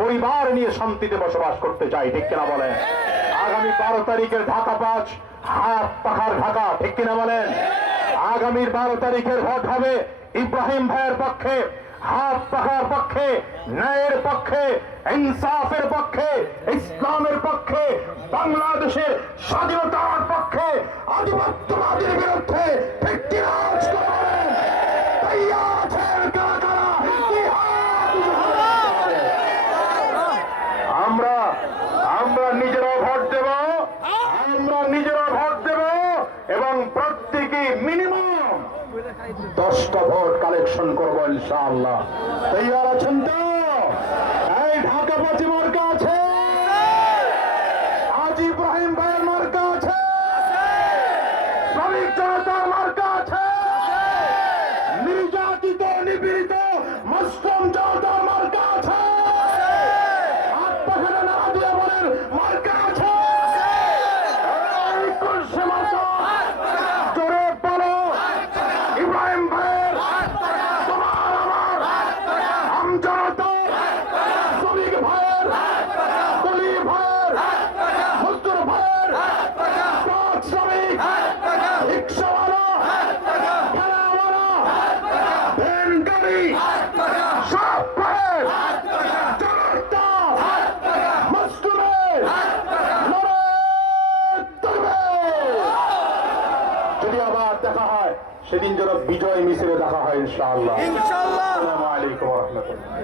পরিবার নিয়ে শান্তিতে বসবাস করতে চাই, ঠিক কিনা বলেন? আগামী 12 তারিখের ঢাকা 5 হাত পাখার ঢাকা, ঠিক কিনা বলেন? আগামীর 12 তারিখের ভোট হবে ইব্রাহিম ভাইয়ের পক্ষে, হাত পাখার পক্ষে, ন্যায়ের পক্ষে, ইনসাফের পক্ষে, ইসলামের পক্ষে, বাংলাদেশের স্বাধীনতার পক্ষে, আধিপত্যবাদের বিরুদ্ধে, ঠিক কিনা? তাইয়ার আছেন কারা কারা? আমরা নিজেরা ভোট দেব, এবং প্রত্যেকে মিনিমাম 10টা ভোট কালেকশন করবো ইনশাআল্লাহ। তৈরি আছেন তো? এই ঢাকা 5 মার্কা আছে, আজ ইব্রাহিম ভাইয়ের মার্কা আছে, শ্রমিক জনতার মার্কা আছে, নির্যাতিত নিপীড়িত মুসলিম জনতার মার্কা আছে, হাত পাখাটা না দিয়ে বলেন মার্কা আছে। জোরে বলো ইব্রাহিম ভাইয়ের, তোমার আমার আমজনতা, শ্রমিক ভাইয়ের, কলি ভাইয়ের, মজদুর ভাইয়ের, ট্রাক শ্রমিক, রিক্সাওয়ালা, ঠেলাওয়ালা, ভ্যান গাড়ি, সব ভাইয়ের জনতা মজদুরের যদি আবার দেখা হয় সেদিন যেন বিজয় মিছিলে দেখা হয় ইনশাআল্লাহ। আসসালামু আলাইকুম ওয়া রাহমাতুল্লাহ।